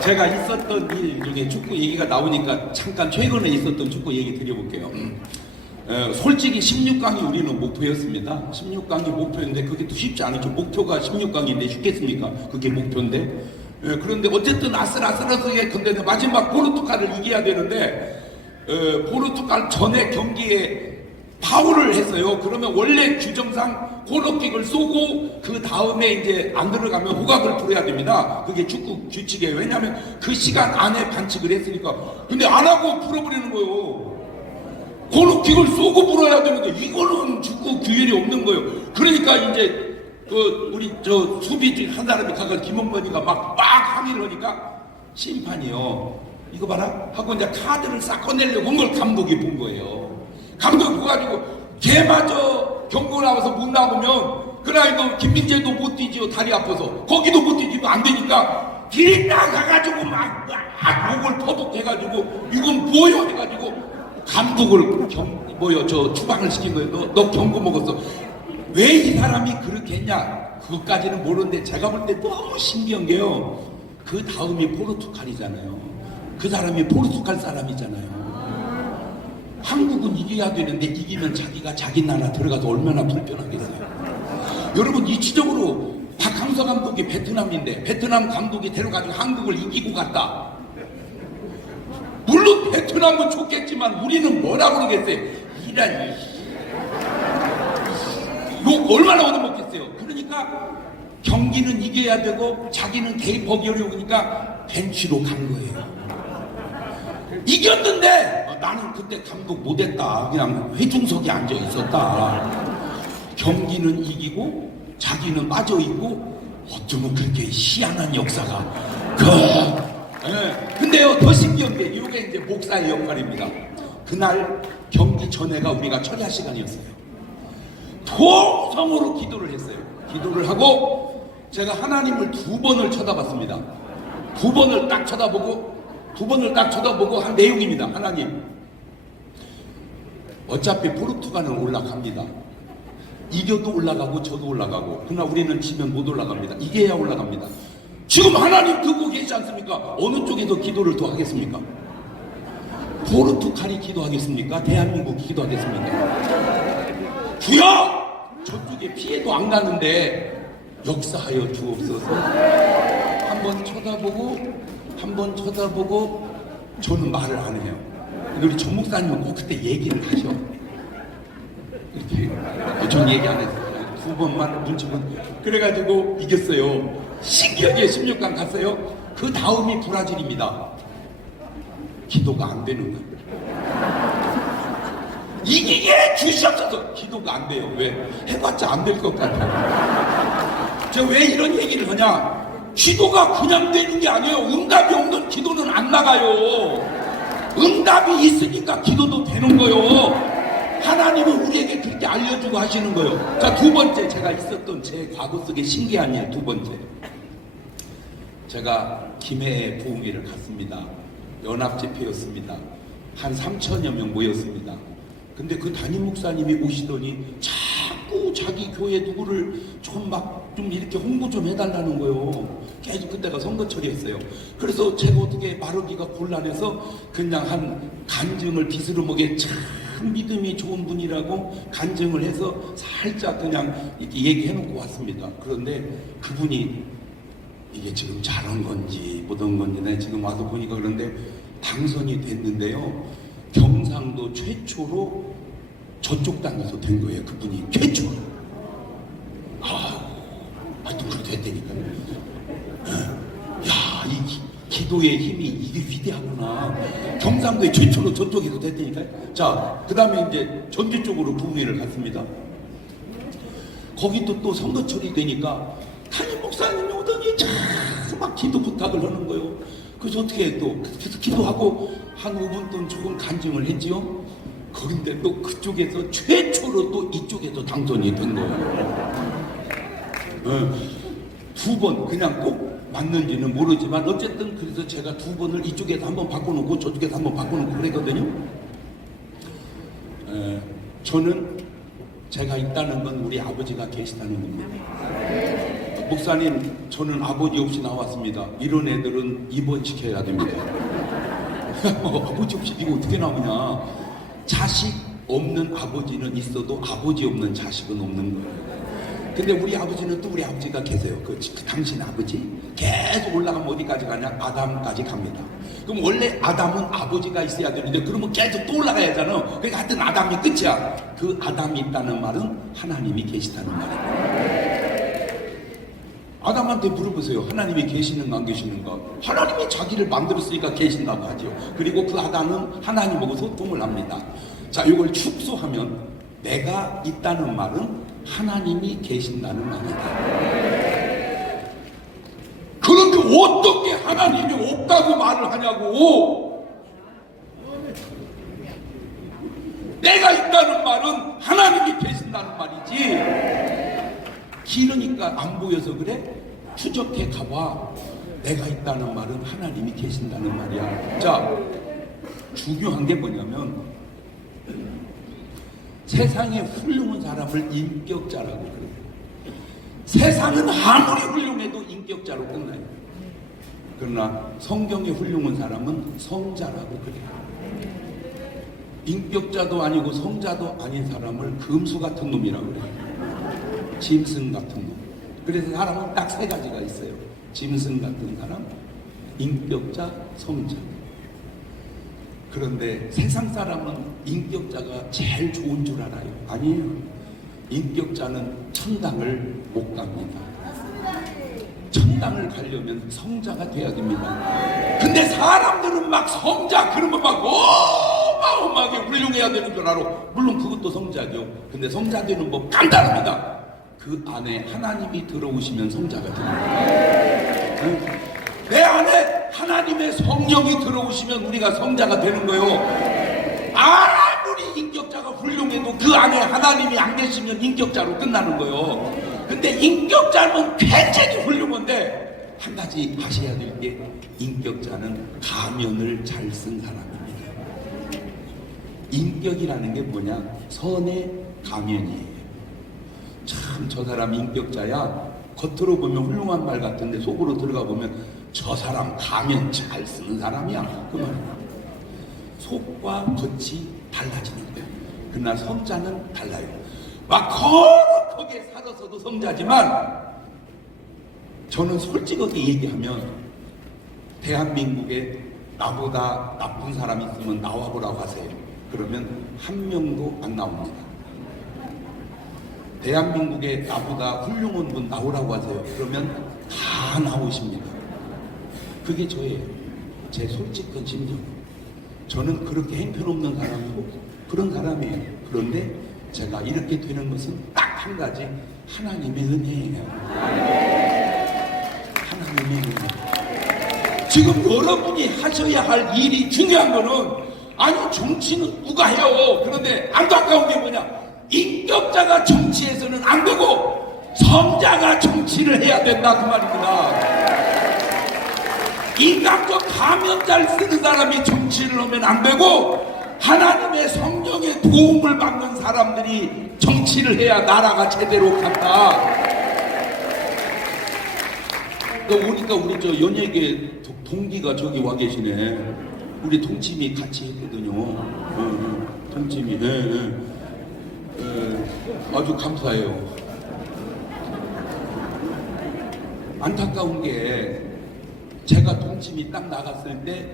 제가 있었던 일 중에 축구 얘기가 나오니까 잠깐 최근에 있었던 축구 얘기 드려볼게요. 솔직히 16강이 우리는 목표였습니다. 16강이 목표인데 그게 또 쉽지 않죠. 목표가 16강인데 쉽겠습니까? 그게 목표인데. 그런데 어쨌든 아슬아슬하게 근데 마지막 포르투갈을 이겨야 되는데 포르투갈 전에 경기에 파울을 했어요. 그러면 원래 규정상 코너킥을 쏘고 그 다음에 이제 안 들어가면 호각을 불어야 됩니다. 그게 축구 규칙이에요. 왜냐하면 그 시간 안에 반칙을 했으니까. 근데 안 하고 불어버리는 거예요. 코너킥을 쏘고 불어야 되는데 이거는 축구 규율이 없는 거예요. 그러니까 이제 우리 수비 한 사람이 가서 김원건이가 막 항의를 하니까 심판이요. 이거 봐라 하고 이제 카드를 싹 꺼내려고 온 걸 감독이 본 거예요. 감독이 보가지고 걔마저 경고 나와서 못 나오면 그래 너 김민재도 못 뛰지요. 다리 아파서 거기도 못 뛰지도 안 되니까 길이 나가가지고 막 목을 퍼붓해가지고 이건 뭐요 해가지고 감독을 추방을 시킨 거예요. 너 경고 먹었어. 왜 이 사람이 그렇게 했냐 그것까지는 모르는데 제가 볼 때 너무 신기한 게요. 그 다음이 포르투갈이잖아요. 그 사람이 포르투갈 사람이잖아요. 한국은 이겨야 되는데 이기면 자기가 자기 나라 들어가서 얼마나 불편하겠어요. 여러분 이치적으로 박항서 감독이 베트남인데 베트남 감독이 데려가지고 한국을 이기고 갔다. 물론 베트남은 좋겠지만 우리는 뭐라 그러겠어요. 이란 욕 얼마나 얻어먹겠어요. 그러니까 경기는 이겨야 되고 자기는 개입하기 어려우니까 벤치로 간 거예요. 이겼는데 나는 그때 감독 못했다. 그냥 회중석에 앉아 있었다. 경기는 이기고 자기는 빠져 있고 어쩌면 그렇게 희한한 역사가 근데요 더 신기한 게 이게 이제 목사의 역할입니다. 그날 경기 전에가 우리가 철야 시간이었어요. 통성으로 기도를 했어요. 기도를 하고 제가 하나님을 2번을 쳐다봤습니다. 2번을 딱 쳐다보고 한 내용입니다. 하나님 어차피 포르투갈은 올라갑니다. 이겨도 올라가고 저도 올라가고 그러나 우리는 지면 못 올라갑니다. 이겨야 올라갑니다. 지금 하나님 듣고 계시지 않습니까? 어느 쪽에서 기도를 더 하겠습니까? 포르투갈이 기도하겠습니까? 대한민국이 기도하겠습니까? 주여! 저쪽에 피해도 안 가는데 역사하여 주옵소서. 한번 쳐다보고 저는 말을 안 해요. 근데 우리 전 목사님은 꼭 그때 얘기를 하셔. 이렇게 전 얘기 안 했어요. 2번만 눈치 보고 그래가지고 이겼어요. 신기하게 16강 갔어요. 그 다음이 브라질입니다. 기도가 안 되는 거예요. 이기게 주시옵소서. 기도가 안 돼요. 왜? 해봤자 안 될 것 같아요. 제가 왜 이런 얘기를 하냐? 기도가 그냥 되는 게 아니에요. 응답이 없는 기도는 안 나가요. 응답이 있으니까 기도도 되는 거예요. 하나님은 우리에게 그렇게 알려주고 하시는 거예요. 자, 2번째 제가 있었던 제 과거 속의 신기한 일 2번째. 제가 김해에 부흥회를 갔습니다. 연합집회였습니다. 한 3천여 명 모였습니다. 근데 그 담임 목사님이 오시더니 자꾸 자기 교회 누구를 좀 이렇게 홍보 좀 해달라는 거예요. 계속 그때가 선거철이었어요. 그래서 제가 어떻게 말하기가 곤란해서 그냥 한 간증을 비스름하게 참 믿음이 좋은 분이라고 간증을 해서 살짝 그냥 이렇게 얘기해놓고 왔습니다. 그런데 그분이 이게 지금 잘한 건지 못한 건지 내가 지금 와서 보니까 그런데 당선이 됐는데요. 경상도 최초로 저쪽 당에서 된 거예요. 그분이 최초로. 하여튼 그렇게 됐다니까요. 야, 이 기도의 힘이 이게 위대하구나. 경상도에 최초로 저쪽에서 됐다니까요. 자, 그 다음에 이제 전주 쪽으로 부흥회를 갔습니다. 거기도 또 선거철이 되니까 담임 목사님이 오더니 막 기도 부탁을 하는 거예요. 그래서 어떻게 또 계속 기도하고 한 5분 동안 조금 간증을 했지요. 그런데 또 그쪽에서 최초로 또 이쪽에서 당선이 된 거예요. 2번 그냥 꼭 맞는지는 모르지만 어쨌든 그래서 제가 2번을 이쪽에서 한번 바꿔놓고 저쪽에서 한번 바꿔놓고 그랬거든요. 저는 제가 있다는 건 우리 아버지가 계시다는 겁니다. 목사님, 저는 아버지 없이 나왔습니다. 이런 애들은 입원시켜야 됩니다. 아버지 없이 이거 어떻게 나오냐? 자식 없는 아버지는 있어도 아버지 없는 자식은 없는 거예요. 근데 우리 아버지는 또 우리 아버지가 계세요. 그 당신 아버지 계속 올라가면 어디까지 가냐? 아담까지 갑니다. 그럼 원래 아담은 아버지가 있어야 되는데 그러면 계속 또 올라가야 하잖아. 그러니까 하여튼 아담이 끝이야. 그 아담이 있다는 말은 하나님이 계시다는 말이에요. 아담한테 물어보세요. 하나님이 계시는가 안 계시는가? 하나님이 자기를 만들었으니까 계신다고 하죠. 그리고 그 아담은 하나님하고 소통을 합니다. 자, 이걸 축소하면 내가 있다는 말은 하나님이 계신다는 말이다. 그런데 어떻게 하나님이 없다고 말을 하냐고. 내가 있다는 말은 하나님이 계신다는 말이지. 길으니까 안 보여서 그래? 추적해 가봐. 내가 있다는 말은 하나님이 계신다는 말이야. 자, 중요한 게 뭐냐면 세상에 훌륭한 사람을 인격자라고 그래요. 세상은 아무리 훌륭해도 인격자로 끝나요. 그러나 성경에 훌륭한 사람은 성자라고 그래요. 인격자도 아니고 성자도 아닌 사람을 금수 같은 놈이라고 그래요. 짐승 같은 놈. 그래서 사람은 딱 세 가지가 있어요. 짐승 같은 사람, 인격자, 성자. 그런데 세상 사람은 인격자가 제일 좋은 줄 알아요. 아니에요. 인격자는 천당을 못 갑니다. 천당을 가려면 성자가 돼야 됩니다. 근데 사람들은 막 성자 그러면 막 어마어마하게 훌륭해야 되는 줄 알아. 물론 그것도 성자죠. 근데 성자 되는 법 간단합니다. 그 안에 하나님이 들어오시면 성자가 됩니다. 내 안에 하나님의 성령이 들어오시면 우리가 성자가 되는 거예요. 아무리 인격자가 훌륭해도 그 안에 하나님이 안 계시면 인격자로 끝나는 거예요. 근데 인격자는 굉장히 훌륭한데 한 가지 아셔야 될 게 인격자는 가면을 잘 쓴 사람입니다. 인격이라는 게 뭐냐? 선의 가면이에요. 참 저 사람 인격자야. 겉으로 보면 훌륭한 말 같은데 속으로 들어가 보면 저 사람 가면 잘 쓰는 사람이야. 그 말이야. 속과 겉이 달라지는 거예요. 그러나 성자는 달라요. 막 거룩하게 살아서도 성자지만 저는 솔직하게 얘기하면 대한민국에 나보다 나쁜 사람이 있으면 나와보라고 하세요. 그러면 한 명도 안 나옵니다. 대한민국에 나보다 훌륭한 분 나오라고 하세요. 그러면 다 나오십니다. 그게 저예요. 제 솔직한 심정. 저는 그렇게 형편없는 사람이고 그런 사람이에요. 그런데 제가 이렇게 되는 것은 딱 한 가지, 하나님의 은혜예요. 하나님의 은혜. 지금 여러분이 하셔야 할 일이 중요한 거는, 아니 정치는 누가 해요. 그런데 안타까운 게 뭐냐, 인격자가 정치에서는 안 되고 성자가 정치를 해야 된다 그 말입니다. 인간적 가면 잘 쓰는 사람이 정치를 하면 안 되고 하나님의 성령의 도움을 받는 사람들이 정치를 해야 나라가 제대로 간다. 그러니까 우리 저 연예계 동기가 저기 와 계시네. 우리 동치미 같이 했거든요. 동치미. 아주 감사해요. 안타까운 게 제가 동치미 딱 나갔을 때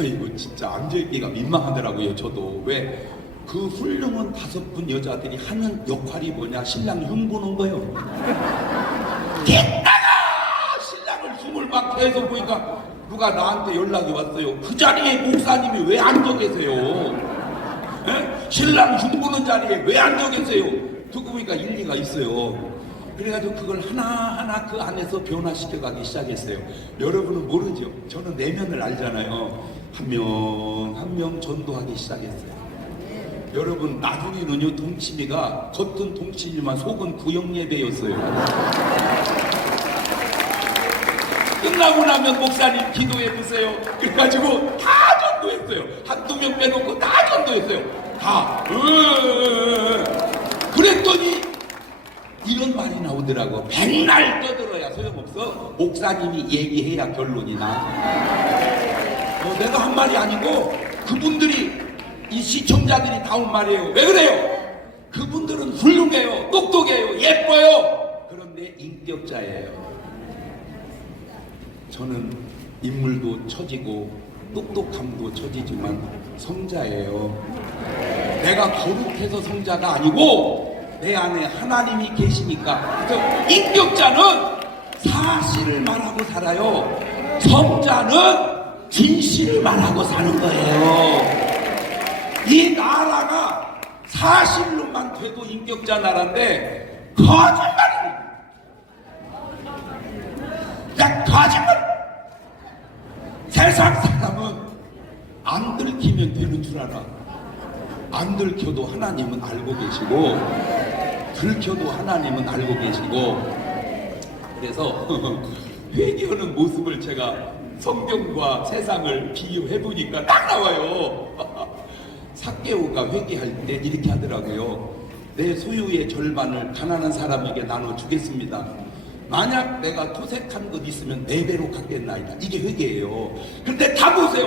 이거 진짜 앉아있기가 민망하더라고요. 저도. 왜? 그 훌륭한 5분 여자들이 하는 역할이 뭐냐, 신랑 흉보는 거예요. 됐다가 신랑을 흉을 막 계속 보니까 누가 나한테 연락이 왔어요. 그 자리에 목사님이 왜 앉아 계세요? 에? 신랑 흉보는 자리에 왜 앉아 계세요? 듣고 보니까 일리가 있어요. 그래가지고 그걸 하나하나 그 안에서 변화시켜 가기 시작했어요. 여러분은 모르죠? 저는 내면을 알잖아요. 한 명 한 명 전도하기 시작했어요. 여러분, 나중에는요, 동치미가 겉은 동치미만 속은 구역예배였어요. 끝나고 나면 목사님 기도해 보세요. 그래가지고 다 전도했어요. 한두 명 빼놓고 다 전도했어요. 다. 그랬더니 이런 말이 나오더라고. 백날 떠들어야 소용없어. 목사님이 얘기해야 결론이 나. 내가 한 말이 아니고 그분들이, 이 시청자들이 나온 말이에요. 왜 그래요? 그분들은 훌륭해요, 똑똑해요, 예뻐요. 그런데 인격자예요. 저는 인물도 처지고 똑똑함도 처지지만 성자예요. 내가 거룩해서 성자가 아니고 내 안에 하나님이 계시니까. 인격자는 사실을 말하고 살아요. 성자는 진실을 말하고 사는 거예요. 이 나라가 사실로만 돼도 인격자 나라인데 거짓말이에요. 그냥 거짓말. 세상 사람은 안 들키면 되는 줄 알아. 안 들켜도 하나님은 알고 계시고, 들켜도 하나님은 알고 계시고. 그래서 회개하는 모습을 제가 성경과 세상을 비교해 보니까 딱 나와요. 삭개오가 회개할 때 이렇게 하더라고요. 내 소유의 절반을 가난한 사람에게 나눠주겠습니다. 만약 내가 토색한 것 있으면 4배로 갚겠나이다. 이게 회개예요. 근데 다 보세요.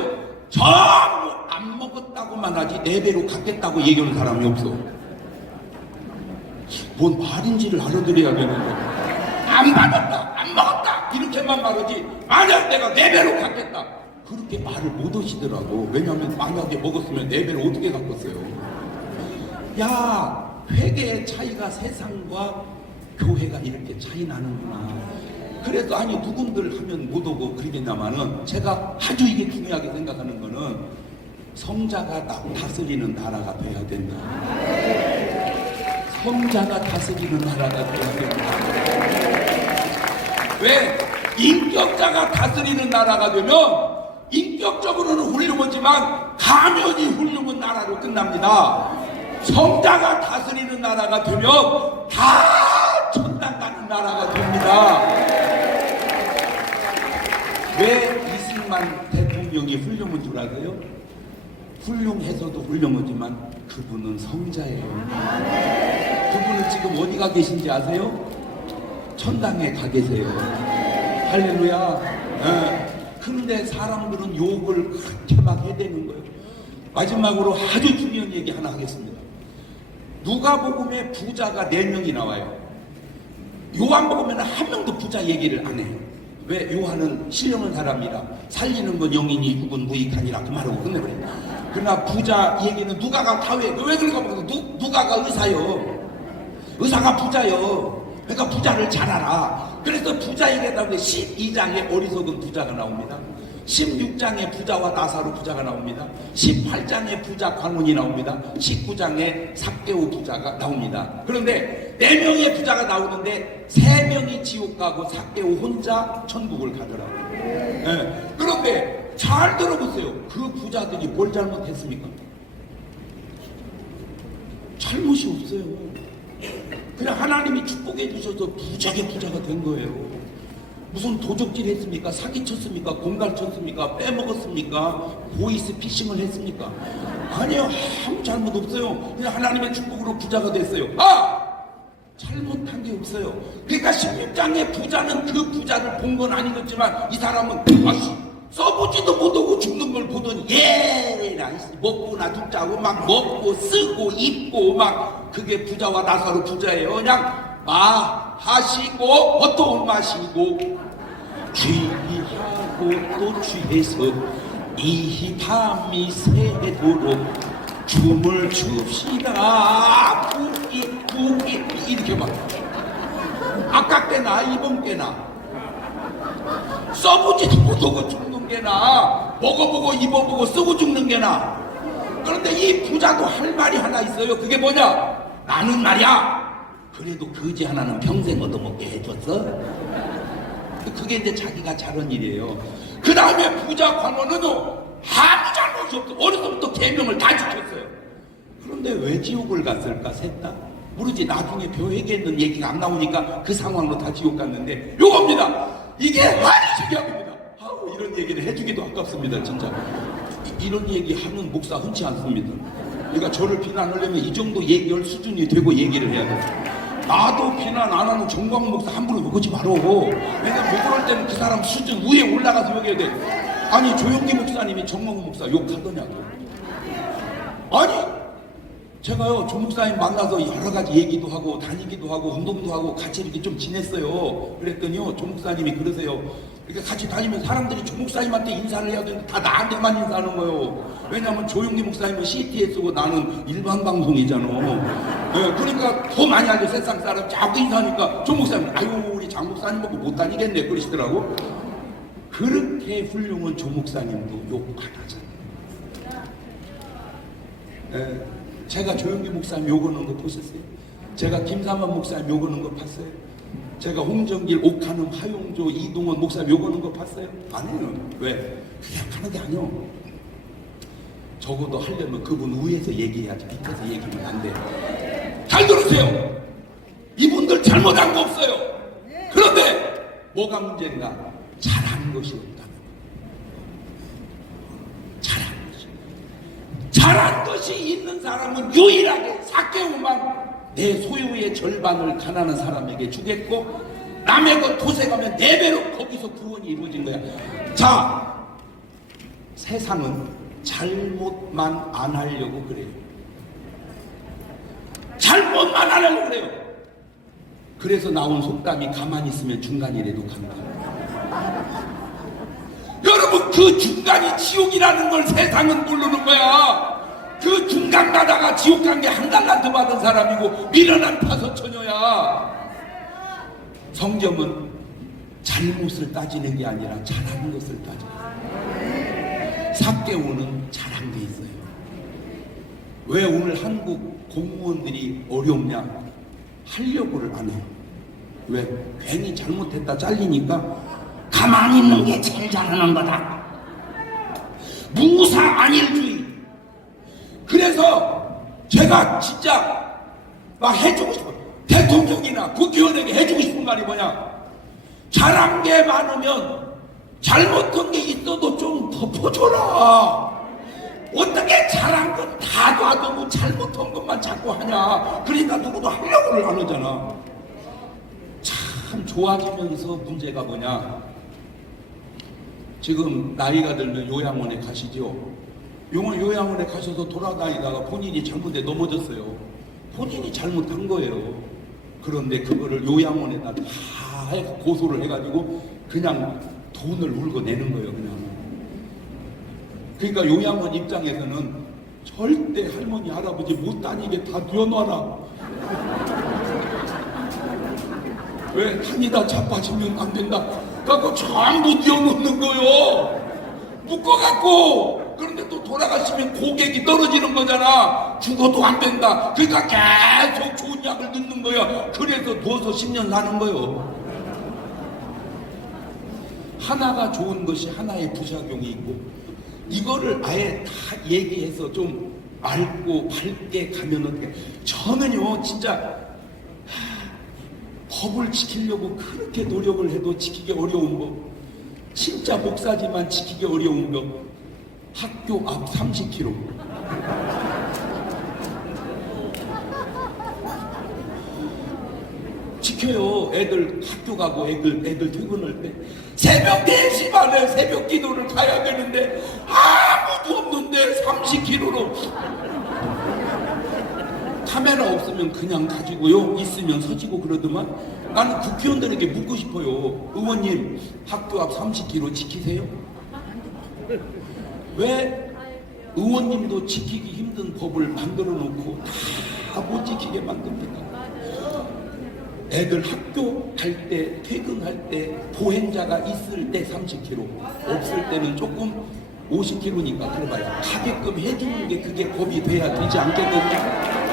전부 안 먹었다고만 하지 4배로 갚겠다고 얘기하는 사람이 없어. 뭔 말인지를 알아들어야 되는데, 안 받았다, 안 먹었다 이렇게만 말하지, 만약 내가 4배로 갚겠다 그렇게 말을 못 하시더라고. 왜냐하면 만약에 먹었으면 4배로 어떻게 갚았어요? 야, 회개의 차이가 세상과 교회가 이렇게 차이 나는구나. 그래도 아니 누군들 하면 못 오고 그러겠냐마는, 제가 아주 이게 중요하게 생각하는 거는 성자가 다스리는 나라가 돼야 된다. 성자가 다스리는 나라가 돼야 된다. 왜? 인격자가 다스리는 나라가 되면 인격적으로는 훌륭하지만 가면이 훌륭한 나라로 끝납니다. 성자가 다스리는 나라가 되면 다 천당 가는 나라가 됩니다. 왜 이승만 대통령이 훌륭한 줄 아세요? 훌륭해서도 훌륭하지만 그분은 성자예요. 그분은 지금 어디가 계신지 아세요? 천당에 가 계세요. 할렐루야. 근데 사람들은 욕을 그렇게 막 해대는 거예요. 마지막으로 아주 중요한 얘기 하나 하겠습니다. 누가복음에 부자가 4명이 나와요. 요한복음에는 한 명도 부자 얘기를 안 해요. 왜? 요한은 신령한 사람이라 살리는 건 영이니 육은 무익하니라 그 말하고 끝내버려요. 그러나 부자 얘기는 누가가 다 왜 그런가 보다. 누가가 의사요. 의사가 부자요. 그러니까 부자를 잘 알아. 그래서 부자 얘기하다 보니 12장에 어리석은 부자가 나옵니다. 16장에 부자와 나사로 부자가 나옵니다. 18장에 부자 광훈이 나옵니다. 19장에 삭개오 부자가 나옵니다. 그런데 4명의 부자가 나오는데 3명이 지옥 가고 삭개오 혼자 천국을 가더라고요. 네. 그런데 잘 들어보세요. 그 부자들이 뭘 잘못했습니까? 잘못이 없어요. 그냥 하나님이 축복해 주셔서 부자가 된 거예요. 무슨 도적질 했습니까? 사기쳤습니까? 공갈 쳤습니까? 빼먹었습니까? 보이스 피싱을 했습니까? 아니요, 아무 잘못 없어요. 그냥 하나님의 축복으로 부자가 됐어요. 잘못한 게 없어요. 그러니까 16장의 부자는 그 부자를 본 건 아니겠지만 이 사람은 써보지도 못하고 죽는 걸 보더니 먹고나 죽자고 막 먹고 쓰고 입고 막, 그게 부자와 나사로 부자예요. 그냥 마하시고 보통 마시고 취하고 또 취해서 이 밤이 새도록 춤을 춥시다. 부기 이렇게 막 아까 깨나 이번 깨나 써보지도 못하고 죽는 게나 먹어보고 입어보고 쓰고 죽는 게나. 그런데 이 부자도 할 말이 하나 있어요. 그게 뭐냐? 나는 말이야, 그래도 거지 하나는 평생 얻어먹게 해줬어. 그게 이제 자기가 잘한 일이에요. 그 다음에 부자 광원은요 아무 잘못이 없어. 어려서부터 계명을 다 지켰어요. 그런데 왜 지옥을 갔을까? 셋 다? 모르지. 나중에 벼회개했는 얘기가 안 나오니까 그 상황으로 다 지옥 갔는데 요겁니다. 이게 아주 중요한 겁니다. 이런 얘기를 해주기도 아깝습니다. 진짜 이런 얘기 하는 목사 흔치 않습니다. 그러니까 저를 비난하려면 이 정도 얘기할 수준이 되고 얘기를 해야 돼요. 나도 비난 안 하는 정광훈 목사 함부로 욕하지 말어. 왜냐면 욕을 할 때는 그 사람 수준 위에 올라가서 욕해야 돼. 아니 조영기 목사님이 정광훈 목사 욕하더냐고. 아니 제가요 조 목사님 만나서 여러 가지 얘기도 하고 다니기도 하고 운동도 하고 같이 이렇게 좀 지냈어요. 그랬더니요 조 목사님이 그러세요. 이렇게 같이 다니면 사람들이 조 목사님한테 인사를 해야 되는데 다 나한테만 인사하는 거예요. 왜냐면 조용기 목사님은 CTS고 나는 일반 방송이잖아. 네, 그러니까 더 많이 알죠. 세상 사람 자꾸 인사하니까 조 목사님 아유 우리 장 목사님 보고 못 다니겠네 그러시더라고. 그렇게 훌륭한 조 목사님도 욕 안 하잖아요. 네, 제가 조용기 목사님 욕하는 거 보셨어요? 제가 김삼환 목사님 욕하는 거 봤어요? 제가 홍정길, 옥한음, 하용조, 이동원 목사님 욕하는 거 봤어요? 아니에요. 왜? 그냥 하는 게 아니요. 적어도 하려면 그분 위에서 얘기해야지 밑에서 얘기하면 안 돼. 잘 들으세요. 이분들 잘못한 거 없어요. 그런데 뭐가 문제인가? 잘한 것이 없다는 거예요. 잘한 것이. 잘한 것이 있는 사람은 유일하게 사개오만 내 소유의 절반을 가난한 사람에게 주겠고 남의 것 도색하면 4배로 거기서 구원이 이루어진 거야. 자, 세상은 잘못만 안 하려고 그래요. 잘못만 안 하려고 그래요. 그래서 나온 속담이 가만히 있으면 중간이라도 간다. 여러분 그 중간이 지옥이라는 걸 세상은 모르는 거야. 그 중간 가다가 지옥 간 게 한 달란트 받은 사람이고 미련한 파서처녀야. 성경은 잘못을 따지는 게 아니라 잘하는 것을 따져. 삭개오는 잘한 게 있어요. 왜 오늘 한국 공무원들이 어렵냐? 하려고를 안 해요. 왜? 괜히 잘못했다 잘리니까 가만히 있는 게 제일 잘하는 거다. 무사 안일주의. 그래서 제가 진짜 막 해주고 싶어. 대통령이나 국회의원에게 해주고 싶은 말이 뭐냐? 잘한 게 많으면 잘못한 게 있어도 좀 덮어줘라. 어떻게 잘한 건 다 놔두고 잘못한 것만 자꾸 하냐? 그러니까 누구도 하려고를 안 하잖아. 참 좋아지면서 문제가 뭐냐? 지금 나이가 들면 요양원에 가시죠. 요양원에 가셔서 돌아다니다가 본인이 잘못에 넘어졌어요. 본인이 잘못한 거예요. 그런데 그거를 요양원에다 다 고소를 해가지고 그냥 돈을 울고 내는 거예요. 그냥. 그러니까 요양원 입장에서는 절대 할머니 할아버지 못 다니게 다 뉘어놔라. 왜? 다니다 자빠지면 안 된다. 갖고 전부 뉘어놓는 거요. 묶어갖고. 그런데 또 돌아가시면 고객이 떨어지는 거잖아. 죽어도 안 된다. 그러니까 계속 좋은 약을 넣는 거야. 그래서 누워서 10년 사는 거요. 하나가 좋은 것이 하나의 부작용이 있고, 이거를 아예 다 얘기해서 좀 맑고 밝게 가면 어떻게. 저는요 진짜 법을 지키려고 그렇게 노력을 해도 지키기 어려운 거, 진짜 목사지만 지키기 어려운 거, 학교 앞 30km. 지켜요. 애들 학교 가고 애들 퇴근할 때 새벽 4시 반에 새벽 기도를 가야 되는데 아무도 없는데 30km로. 카메라 없으면 그냥 가지고요, 있으면 서지고 그러더만. 나는 국회의원들에게 묻고 싶어요. 의원님 학교 앞 30km 지키세요? 왜 의원님도 지키기 힘든 법을 만들어 놓고 다 못 지키게 만듭니까? 애들 학교 갈 때, 퇴근할 때, 보행자가 있을 때 30km, 없을 때는 조금 50km니까 그래봐야 가게끔 해주는 게 그게 법이 돼야 되지 않겠느냐?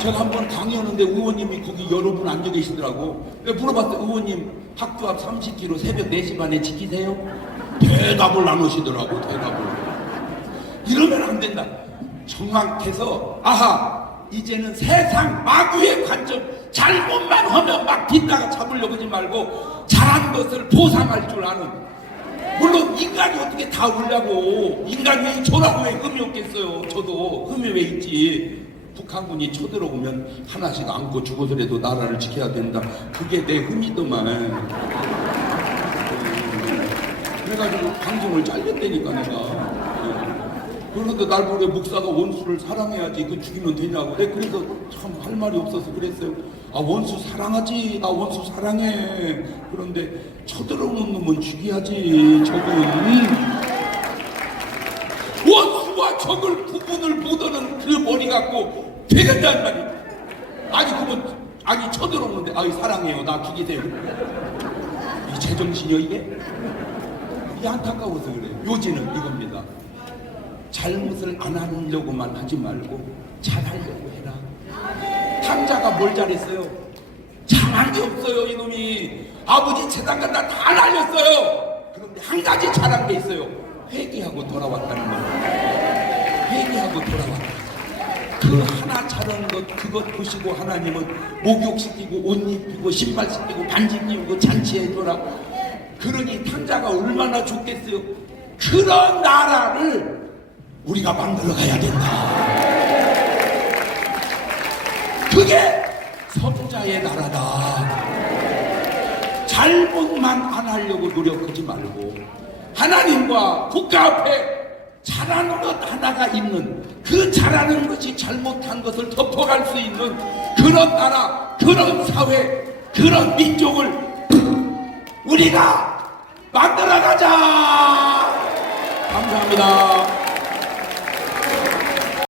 제가 한번 강의하는데 의원님이 거기 여러분 앉아 계시더라고. 물어봤어요. 의원님 학교 앞 30km 새벽 4시 반에 지키세요? 대답을 안 하시더라고. 대답을. 이러면 안 된다. 정확해서 아하, 이제는 세상 마구의 관점, 잘못만 하면 막 뒷다가 잡으려고 하지 말고 잘한 것을 보상할 줄 아는, 물론 인간이 어떻게 다 울냐고. 인간이 왜 저라고 왜 흠이 없겠어요. 저도 흠이 왜 있지. 북한군이 쳐들어오면 하나씩 안고 죽어서라도 나라를 지켜야 된다. 그게 내 흠이더만. 그래가지고 방송을 잘렸다니까 내가. 그런데 날 보래 목사가 원수를 사랑해야지 그 죽이면 되냐고. 내가 그래서 참 할 말이 없어서 그랬어요. 아 원수 사랑하지. 나 원수 사랑해. 그런데 쳐들어오는 놈은 죽여야지. 적은 원수와 적을 구분을 못하는 그 머리 갖고 되겠다는 말이야. 아니 그러면 아니 쳐들어오는데 아이 사랑해요. 나 죽이세요. 이 제정신이야 이게? 이게 안타까워서 그래요. 요지는 이겁니다. 잘못을 안 하려고만 하지 말고 잘하려고 해라. 탕자가 뭘 잘했어요? 잘한 게 없어요. 이놈이 아버지 재산 갖다 다 날렸어요. 그런데 한 가지 잘한 게 있어요. 회개하고 돌아왔다는 거예요. 회개하고 돌아왔다. 그 하나 잘한 것 그것 보시고 하나님은 목욕시키고 옷 입히고 신발 시키고 반지 끼우고 잔치해줘라. 그러니 탕자가 얼마나 좋겠어요. 그런 나라를 우리가 만들어 가야 된다. 그게 성자의 나라다. 잘못만 안 하려고 노력하지 말고 하나님과 국가 앞에 잘하는 것 하나가 있는, 그 잘하는 것이 잘못한 것을 덮어갈 수 있는 그런 나라, 그런 사회, 그런 민족을 우리가 만들어가자. 감사합니다.